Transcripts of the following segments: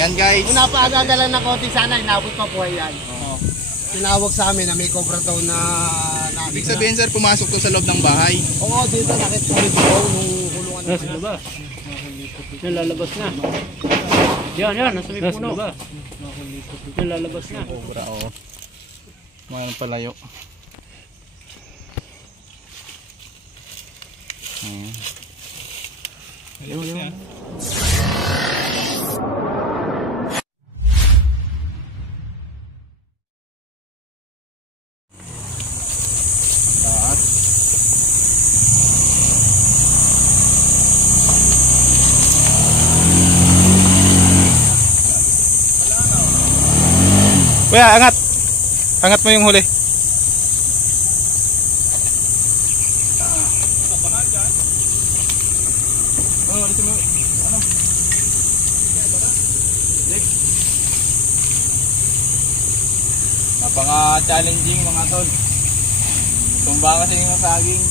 Ayan guys. Kung napaaga lang ng konti sana, inabot pa buhay yan. Tinawag sa amin na may cobra daw na Ibig sabihin sir, pumasok to sa loob ng bahay. Oo, dito nakit kami dito nung kulungan ng labas. Yan, lalabas na. Yan, nasa may puno. Yan, lalabas na. Cobra, oo. Mayroon palayo. Ayun. Kuya, angat. Angat mo yung huli. Napaka-challenging mga tol. Tumba kasi yung saging.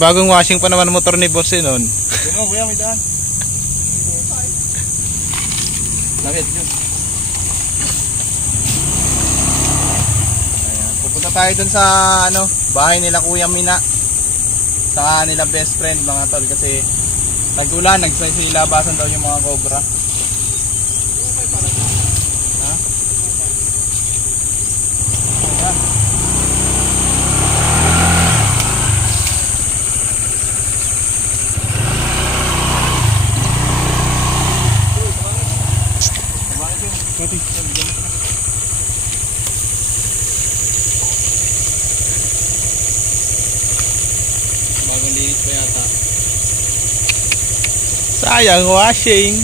Bagong washing pa naman motor ni boss eh nun. Ano, kuya, may daan. Lapit yun. Pupunta tayo dun sa bahay nila Kuya Mina, saka nila best friend mga tol, kasi nag-ulan, nagsisilabasan daw yung mga cobra. Ha? Bagong linis pa yata. Sayang washing.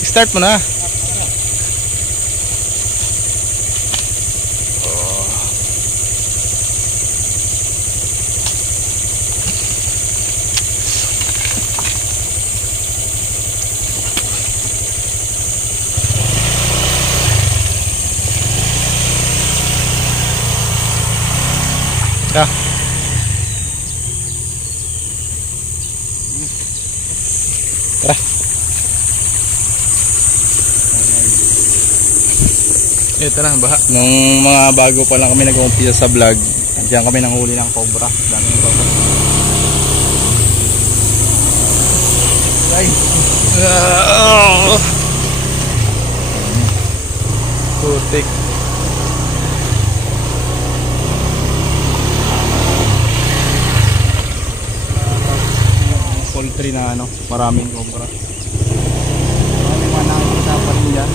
Start mo na. Tara. Ito na, baha. Nung mga bago pa lang kami nag-umpisa sa vlog, nandiyan kami nang huli ng cobra. Dami ng cobra. Ay. Putik. Poultry na maraming cobra. Maraming mga nakikita pa rin dyan.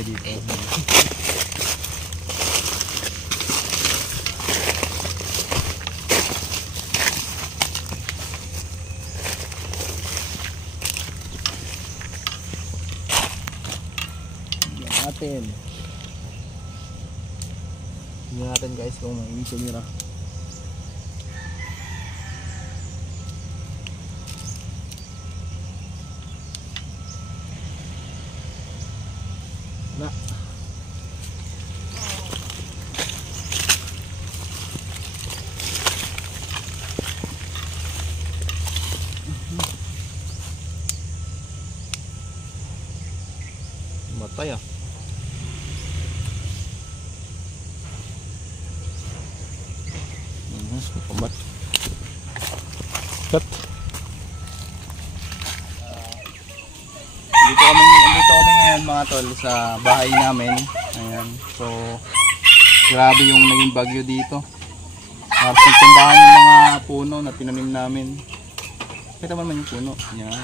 Dito. Tingnan natin guys kung may tumira. Na. Matay ah. Pembat. Cut. Dito kami ngayon mga tol sa bahay namin. Ayan. So grabe yung naging bagyo dito. Nagtumbahan yung mga puno na tinanim namin. Kita mo naman yung puno. Ayan.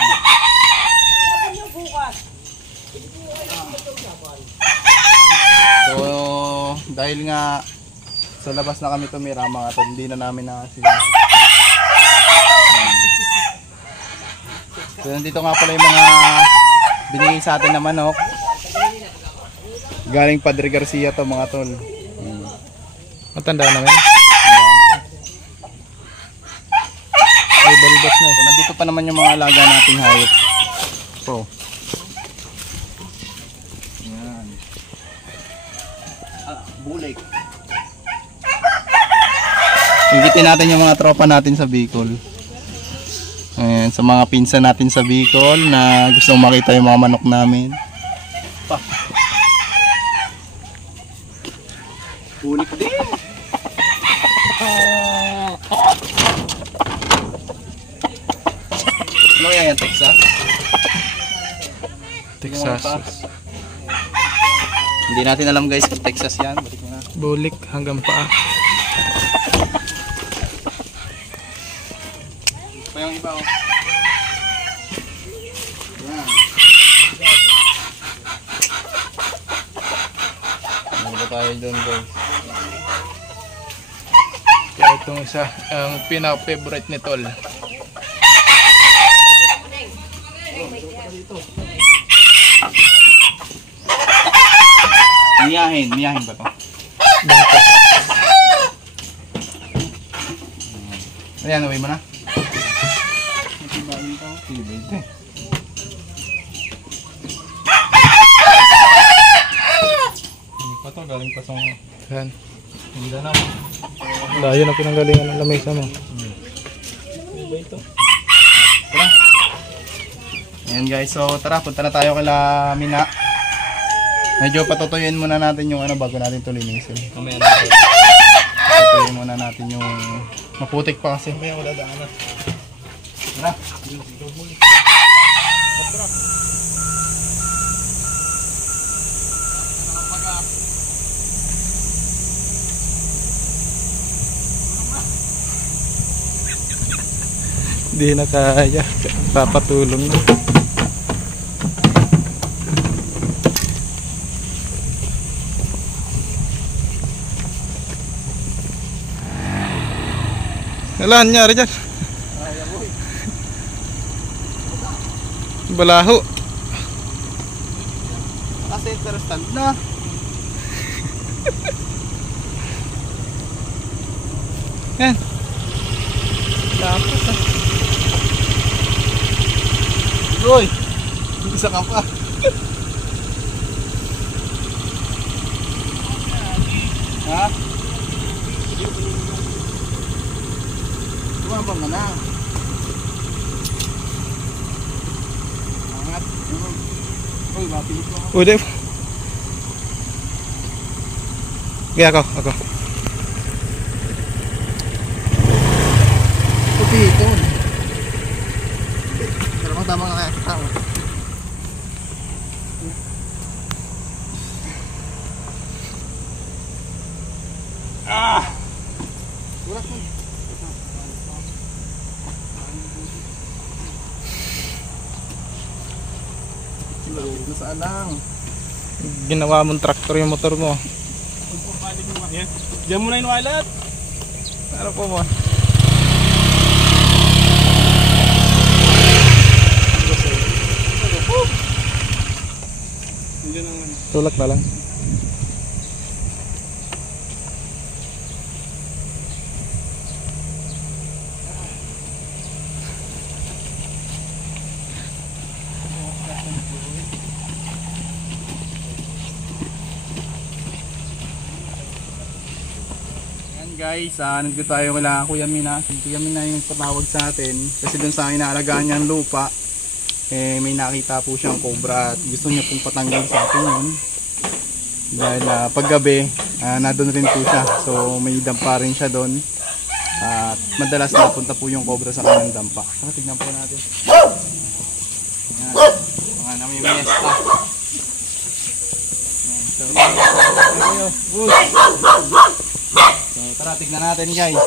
So dahil nga sa labas na kami tumira mga tol, hindi na namin sila. So nandito nga pala yung mga binigay sa atin na manok. Galing Padre Garcia to mga tol. Matanda na ngayon. Ay, balbas na So, nandito pa naman yung mga alaga nating hayop. So. Yan. Bulik. Ingitin natin yung mga tropa natin sa Bicol. Ayan, sa mga pinsan natin sa Bicol na gustong makita yung mga manok namin. Pa. Bulik din. Ano kaya yan, Texas? Texas. Hindi natin alam guys kung Texas yan. Balik mo na. Bulik hanggang paa. Pa yung iba oh. Yan. Ano ba tayo doon guys? Kaya itong isa, ang pinaka-favorite ni Tol. Miyahin ba to? Ayan, away mo na. Hindi pa to, galing pa sa Yan. Mindanao. Layo na pinanggalingan ng lamesa mo. Tara. Ayan guys, so tara, punta na tayo kala Mina. Medyo patutuyuin muna natin yung ano bago natin ito linisin. Mamaya natin. Patutuyuin muna natin yung maputik pa kasi. Mamaya wala daanan. Tara. Hindi na kaya. Papatulong na. Wala nangyari dyan. Balaho. Kasi interested na. Yan. Tapos ah. Uy! Isa ka pa. Ha? Tumabang ka na. Angat. Uy, mapilit mo. Uy, Dave. Kaya ako. Puti ito. Pero mo tama nga kaya tao. Wala ko. Nasaan lang? Ginawa mong traktor yung motor mo. Diyan mo na yung wallet. Ano po mo? Tulak na lang. Guys, nandito tayo kala Kuya Mina. Si Kuya Mina yung patawag sa atin kasi dun sa inaalagaan niyang lupa may nakita po siyang cobra at gusto niya pong patanggal sa atin yun dahil paggabi nandun rin po siya, so may dampa rin siya dun at madalas napunta po yung cobra sa kanyang dampa. Tignan po natin. Mga namimiesta. So tara, tignan natin guys.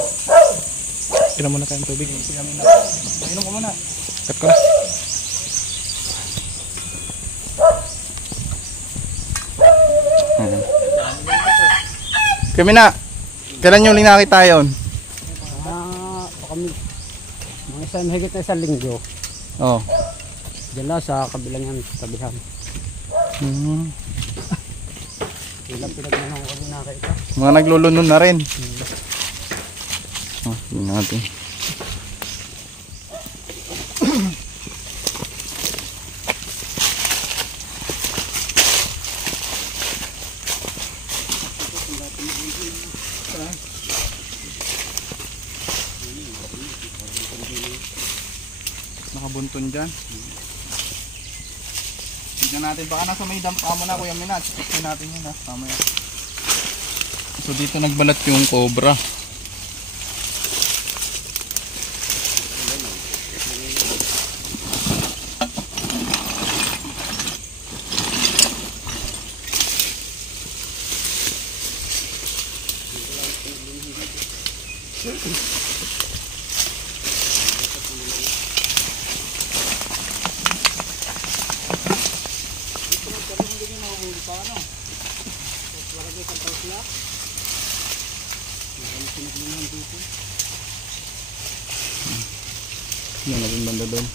Inom muna tayong tubig. Inom ko muna. Cut ko na. Kami na. Kailan yung nakita yun? Kami, mga mahigit na isang linggo. Oh. Diyan lang sa kabilang yan, tabihan. Pinagmanaw ko rin nakita. Mga naglulunon na rin. Oh, yun natin. Nakabuntun dyan. Tignan natin, baka nasa may dampa mo na Kuya Minat. Tignan natin yun ha, mamaya. So dito nagbalat yung cobra. Yan natin banda doon.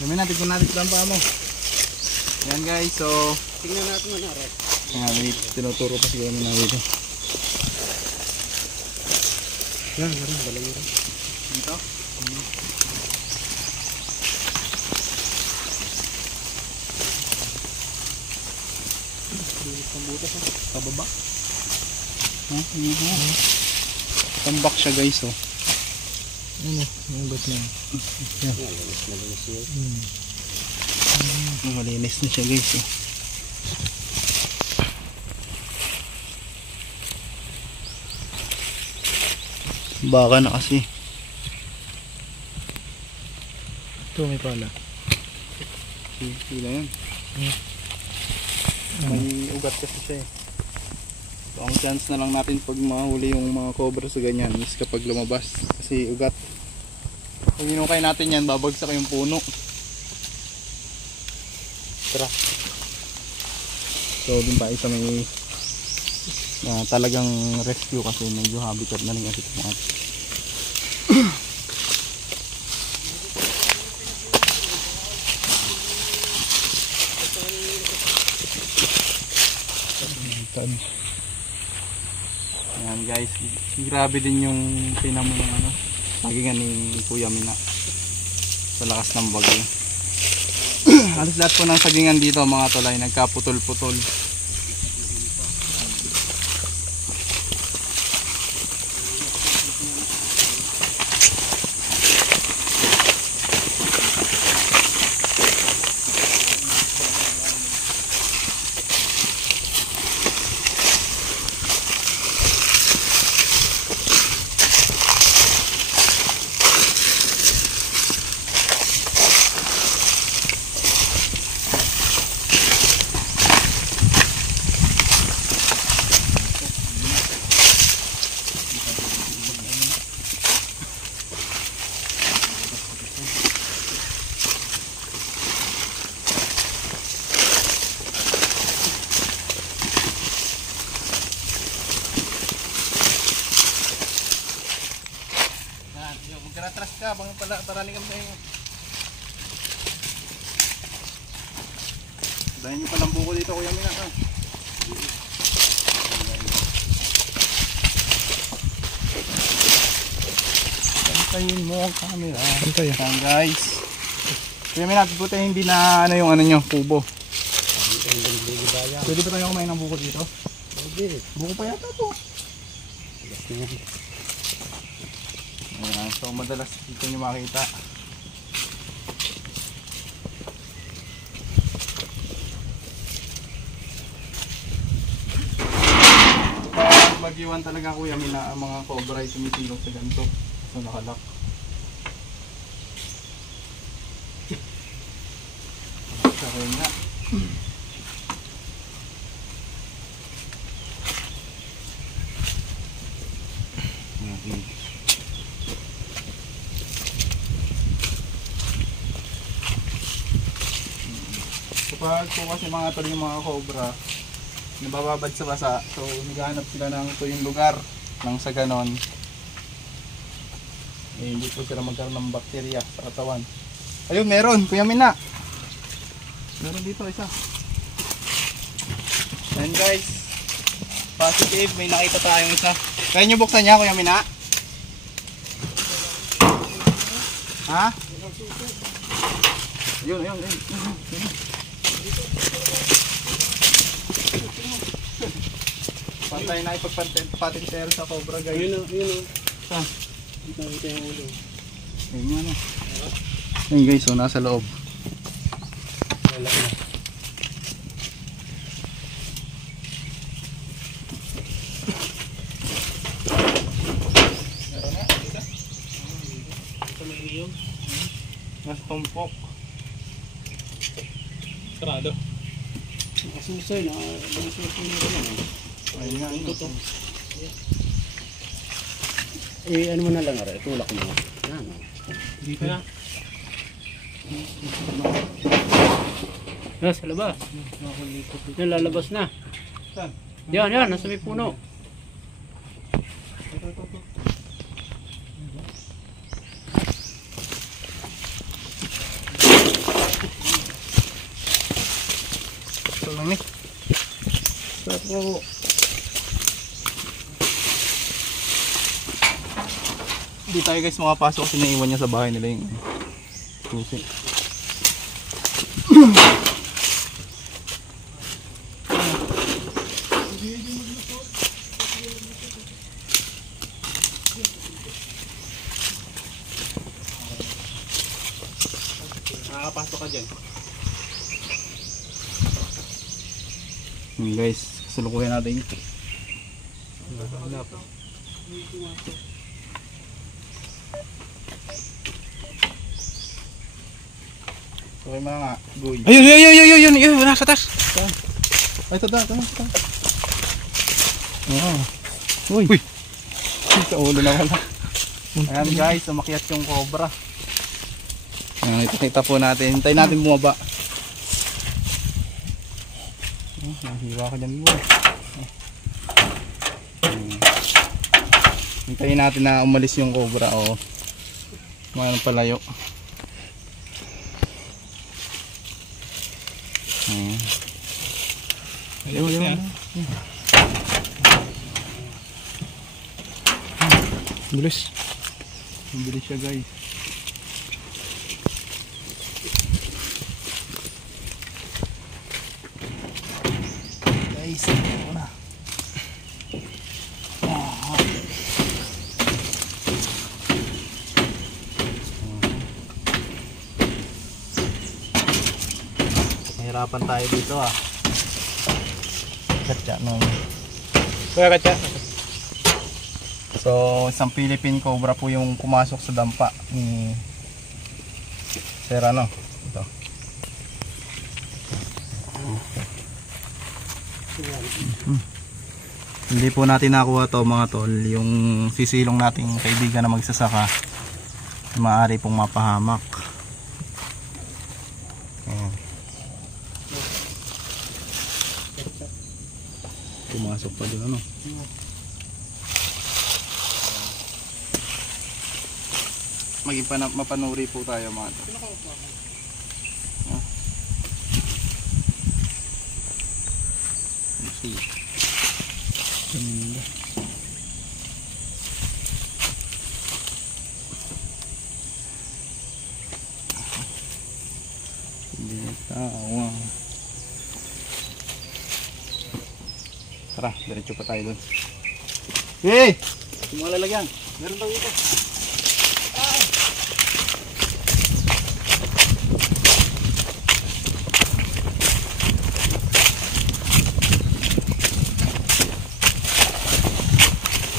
Kami natin kung natin lang pa mo. Ayan guys, so Tingnan natin mo na rin. ayan, tinuturo pa siguro na dito. Yan, balay mo rin. Dito? Pambutas ha? Pababa? Ha? Hindi ha? Tambak siya guys oh. Ano? Ang got na. Yan. Malinis yun. Malinis na siya guys oh. Baka na kasi. Ito may pala. Sila yan. May ugat kasi siya eh. So, ang chance na lang natin pag mahuli yung mga cobra sa ganyan is kapag lumabas. Kasi ugat. Pag inukay natin yan, babagsak yung puno. Tara. So dun tayo sa may talagang rescue kasi medyo habitat na rin kasi ito mga ayan guys, grabe din yung pinamo ng ano sagingan ni Kuya Mina sa lakas ng bagyo. Halos lahat po ng sagingan dito mga tolay nagkaputol-putol. Magkaratras ka, bang paraling kami sa inyo. Dahil nyo palang buko dito Kuya Mina ha. Pantayin mo ang camera. Pantayin. Ayan guys. Kuya Mina, buti hindi na ano yung ano nyo, kubo. Pwede ba tayo kumain ng buko dito? Pwede. Buko pa yata to. Ayan, so madalas dito nyo makita. Pag rescuean talaga kuya, ang mga cobra ay tumitilong sa ganito. So nakalak. Okay nga. Kapag po kasi mga tol yung mga cobra nabababad sa basa, so naghahanap sila ng tuyong lugar nang sa ganon hindi po sila magkaroon ng bakterya sa katawan. Ayun, meron, Kuya Mina. Meron dito isa. Ayan guys, positive, may nakita tayong isa. Kaya nyo buksan niya, Kuya Mina? Ha? Ayun. Pantay na ipagpatintero sa cobra guys. Yun o. Saan? Dito nakita yung ulo. Ayun yan o. Ayun guys, so nasa loob. Wala na. Nasa tumpok. Sarado. Nakasusay na. Nakasusay na rin. Ayun nga, ayun. Ito. Ano mo na lang ara, itulak mo. Yan. Dito na. Nasa labas. Yan, lalabas na. Saan? Yan, nasa may puno. Ito lang eh. Pero hindi tayo guys makapasok kasi naiwan niya sa bahay nila yung susi. Nakakapasok ka dyan. Guys, kasalukuyan natin ito. Okay mga goy. Ayun, nasa taas. Ay, ito. Wow. Uy. Sa ulo na wala. Ayan guys, umakyat yung cobra. Ayan, ipakita po natin. Hintayin natin bumaba. Nahiwa ka dyan mo. Hintayin natin na umalis yung cobra o mayroon palayo. Ayun. Bilis. Bilis siya guys. Guys, ito na. Mahirapan tayo dito ah. Katsa no. Kuya Katya. So, isang Philippine cobra po yung pumasok sa dampa ni Sir ano. Ito. Hindi po natin nakuha to mga tol. Yung sisilong nating kaibigan na magsasaka maaari pong mapahamak. Ayan. Pumasok pa doon ano. Maging mapanuri po tayo mga tol. Ganda. Wow. Tara, diretso pa tayo dun. Hey! Yung mga lalagyan. Meron daw ito.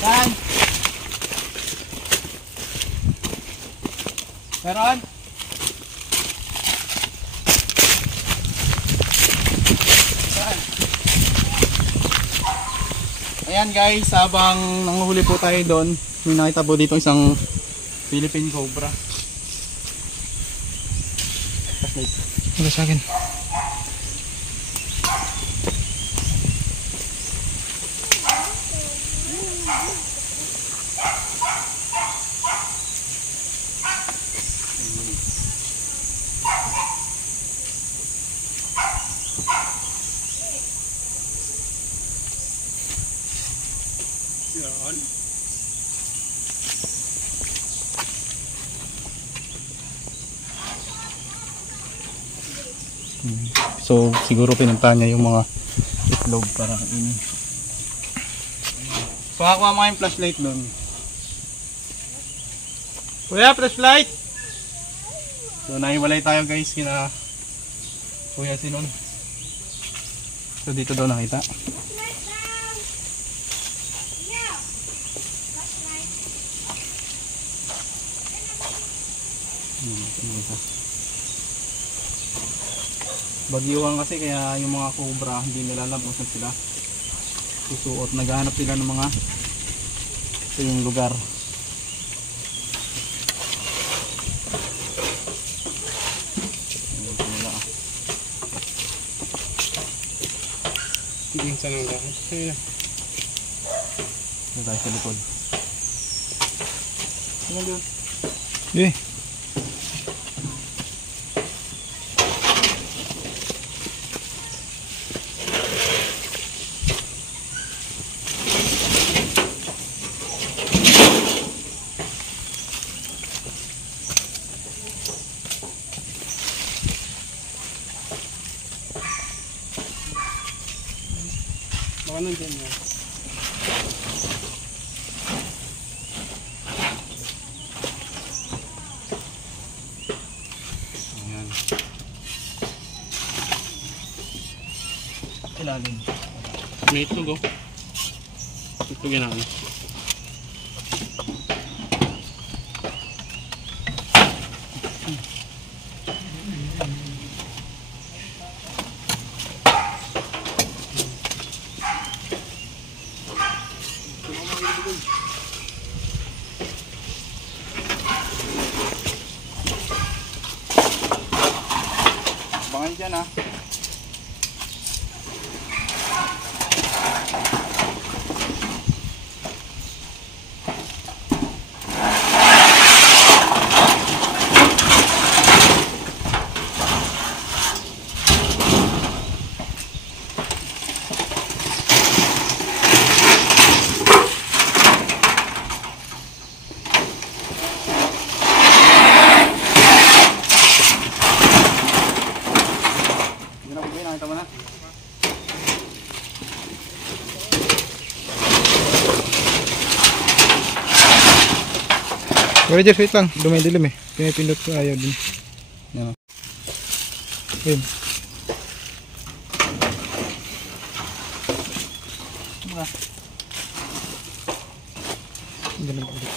Yan. Meron? Ayan guys, habang nanguhuli po tayo doon, may nakita po dito isang Philippine Cobra. Wala sa akin. So siguro pinuntahan niya yung mga itlog para kainin. Pakakuha mo yung flashlight doon. Kuya, flashlight! So nahiwalay tayo guys kina Kuya Sinon. So dito daw nakita. Bagyuhan kasi kaya yung mga cobra hindi nila alam kung saan sila susuot. Naghahanap sila ng mga ito yung lugar. Tingin sa nang dahil. Ito tayo sa likod. Sino doon? Eh. Baka nandiyan yan. Ayan. Ilalim. May itlog oh. Itlog yan ako. Abangan dyan ha. Nakita mo na? Rogers, wait lang. Dumidilim eh. Pinipindot ko, ayaw din. Yan. Ayun. Ganun ulit.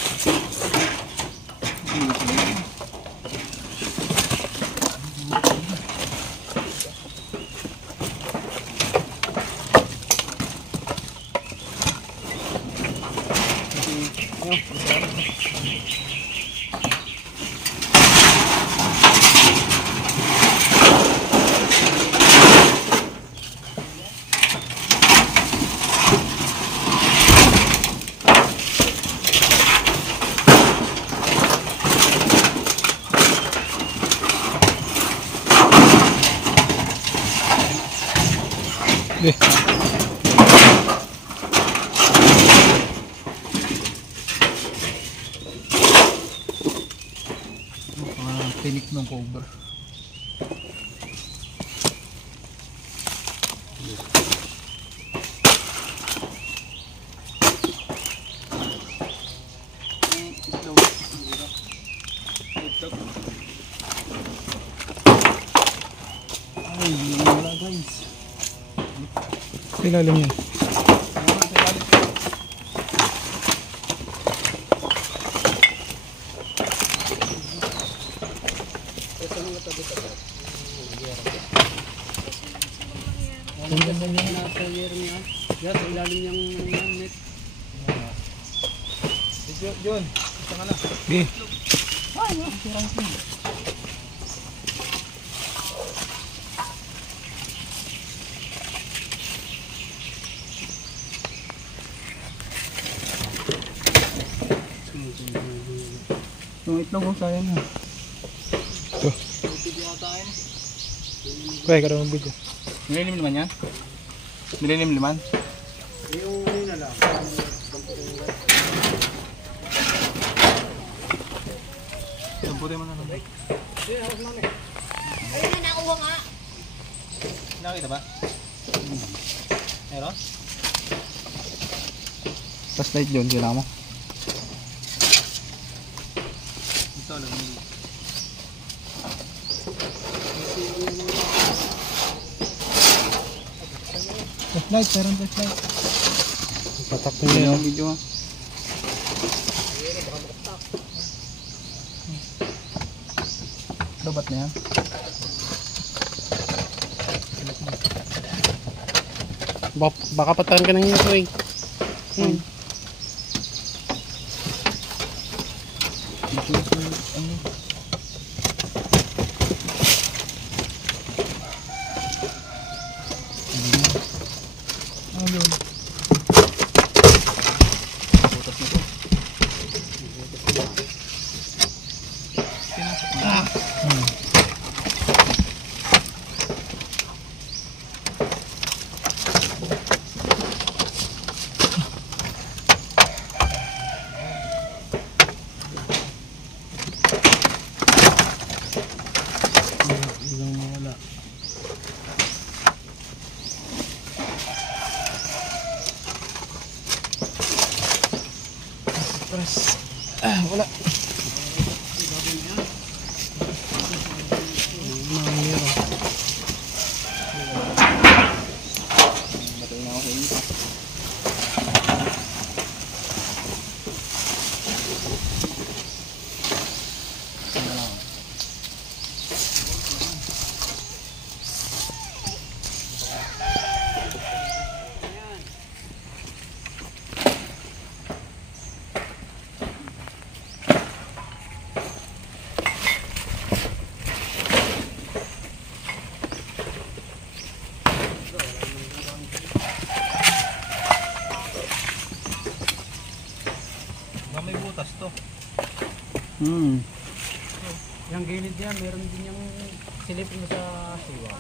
Eh. Tinik ng cobra. Ay, hindi na wala guys. Ilalim yan. Ang ganda niya na sa yero niya. Yan, sa ilalim niyang net. Yun, isa ka na. Sige. Yung itlog ko, sayang na. Kuya, karoon ng video. Nililim naman yan? Nililim naman? Yung ano na lang. Samputin mo na lang. Ayun na, nakuha nga. Nakita ba? Meron? Flashlight yun, kailangan mo. Ito lang. Flashlight, meron flashlight. Patak Hindi na video ha. Lobat na yan. Baka patahan ka ng ito eh. Wala. May butas to. Yung gilid niya, meron din yung silipin mo sa siwa.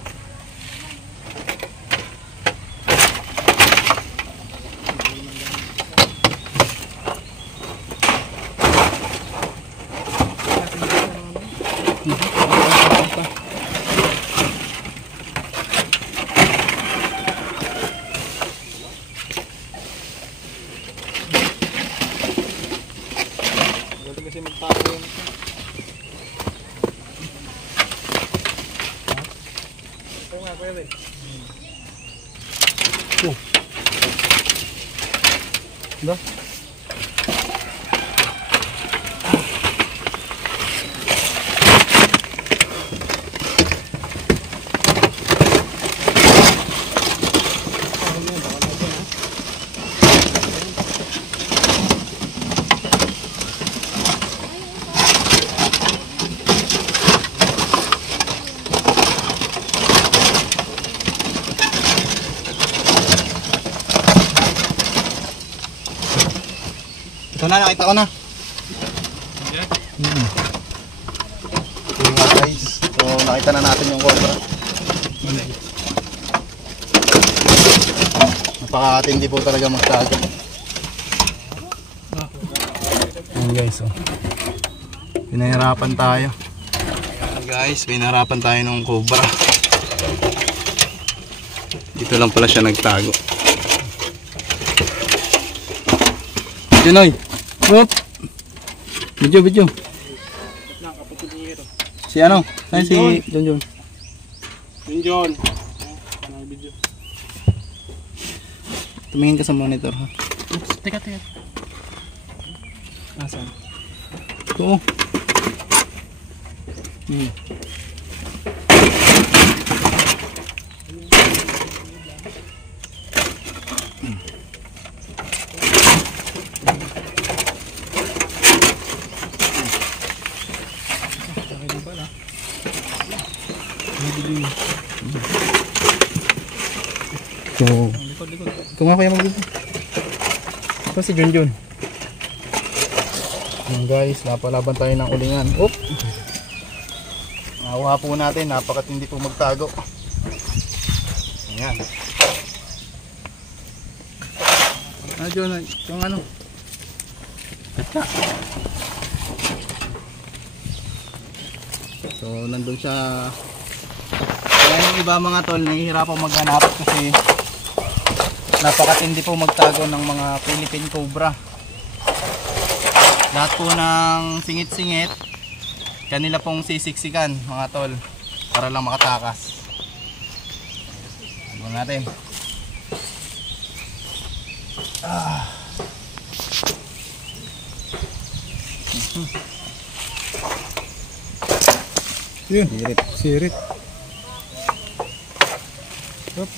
Kasi magtago yun. Ito nga, kuya Ben. Ba? Ito na, nakita ko na. Yung guys. So, nakita na natin yung cobra. Napakatindi po talaga magtago. Ayan guys, oh. Pinahirapan tayo. Ayan guys, pinahirapan tayo ng cobra. Dito lang pala siya nagtago. Janoy! Whoop! Video. Si ano? Saan si John? John. Tumingin ka sa monitor ha. Teka. Nasaan? Ito. So, ikaw nga kaya mag-video. Ito si Junjun. Ayan guys, napalaban tayo ng ulingan. Oop! Nakuha po natin, napakatindi po magtago. Ayan. Jun, yung ano? Kata. So, nandun siya. Kaya yung iba mga tol, nahihirapang maghanap kasi napakatindi po magtago ng mga Philippine Cobra. Lahat po ng singit-singit, kanila pong sisiksikan mga tol para lang makatakas. Tignan natin. Yun, sirit. Yup.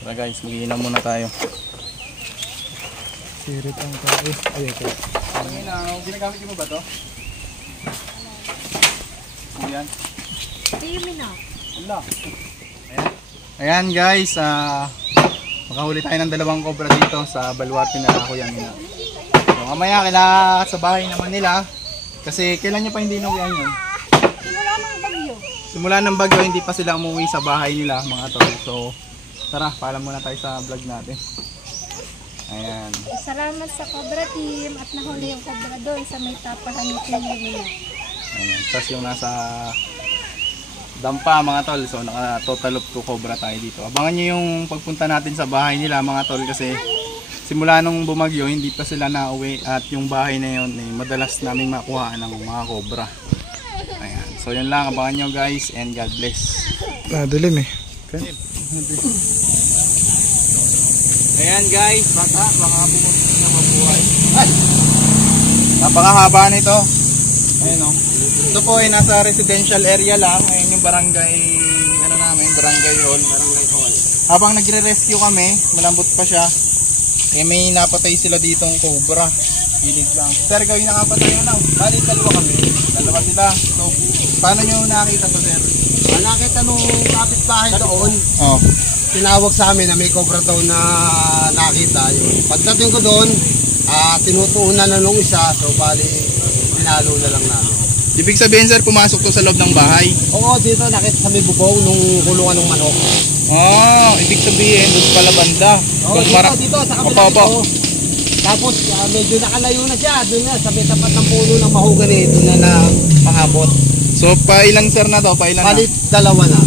Tara guys, mag-iinom muna tayo. Sirit ang kain. Ay, ito. Ginagamit mo ba to? Ayan. Wala. Ayan guys, makahuli tayo ng dalawang cobra dito sa baluarte na ako yan. So, mamaya kailangan sa bahay naman nila. Kasi kailan nyo pa hindi inuwian yun? Simula ng bagyo. Simula ng bagyo, hindi pa sila umuwi sa bahay nila mga tol. So tara, paalam muna tayo sa vlog natin. Ayan. Salamat sa Cobra Team at nahuli yung Cobra doon sa may tapahan ni nila. Ayan. Tapos yung nasa dampa mga tol. So naka total of 2 cobra tayo dito. Abangan nyo yung pagpunta natin sa bahay nila mga tol kasi simula nung bumagyo, hindi pa sila nauwi at yung bahay na yun, madalas namin makuha ng mga cobra. Ayan. So yun lang, abangan nyo guys and God bless. Dilim eh. Okay. Ayan guys, bata, mga bumuti na mabuhay. Ay! Napakahaba nito. Ayan o. Ito po ay nasa residential area lang. Ayan yung barangay, ano namin, barangay hall. Habang nagre-rescue kami, malambot pa siya. Eh may napatay sila ditong cobra. Hilig lang. Sir, ikaw yung nakapatay na. Bali, dalawa kami. Dalawa sila. So, paano nyo nakita to, sir? Nakita nung kapitbahay doon, Oh. tinawag sa amin na may cobra daw na nakita yun. Pagdating ko doon, tinutuunan na nung isa, so bali, pinalo na lang namin. Ibig sabihin, sir, pumasok to sa loob ng bahay? Oo, dito nakita sa may bubong nung kulungan ng manok. Ibig sabihin, doon pala banda. Oo, dito, sa kabila dito. Tapos, medyo nakalayo na siya. Doon na, sa may tapat ng puno ng mahogany, doon na pahabot. So, pailan sir na to? Pailan na? Palit dalawa na.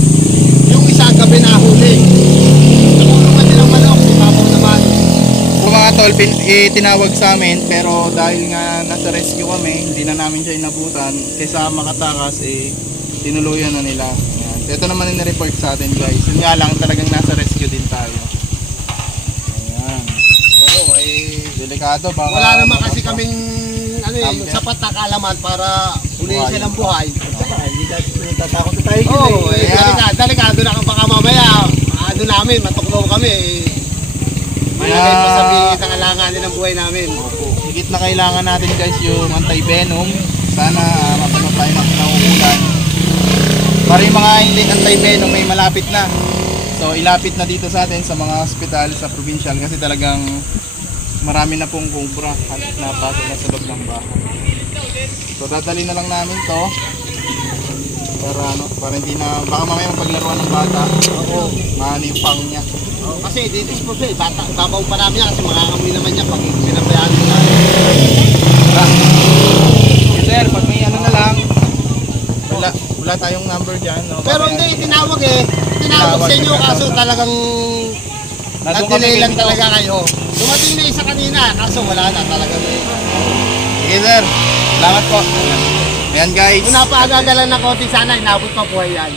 Yung isa gabi na huli. Sa kulungan din ng manok, ibabaw naman. So mga tol, tinawag sa amin pero dahil nga nasa rescue kami, hindi na namin siya inabutan. Kaysa makatakas, tinuluyan na nila. Ayan. Ito naman yung na-report sa atin guys. Yun nga lang, talagang nasa rescue din tayo. Ayan. Oo, delikado. Baka Wala naman kasi kaming yung sapat na kaalaman para huliin siya ng buhay. Hindi kasi natatakot na tayo. Oo, delikado na baka mamaya. Ano namin, matuklaw kami. Malagay pa sa bingit ang alanganin ng buhay namin. Higit na kailangan natin guys yung anti-venom. Sana mapanood tayo ng nauulan. Para yung mga hindi anti-venom may malapit na. So ilapit na dito sa atin sa mga hospital sa provincial kasi talagang marami na pong cobra at napasok na sa loob ng bahay. So dadali na lang namin to para hindi na baka mamaya paglaruan ng bata. Oo, maano yung pang niya. Kasi dito po siya, babaw pa namin yan kasi makakamoy naman niya pag pinabayaan mo natin. Sir, pag may ano na lang, wala tayong number dyan. No? Pero hindi, tinawag tinawag sa inyo kaso talagang na-delay lang talaga kayo. Dumating na isa kanina, kaso wala na talagang. Sige sir, salamat po. Ayan guys. Kung napaagagalan na konti sana, inabot pa buhay yan.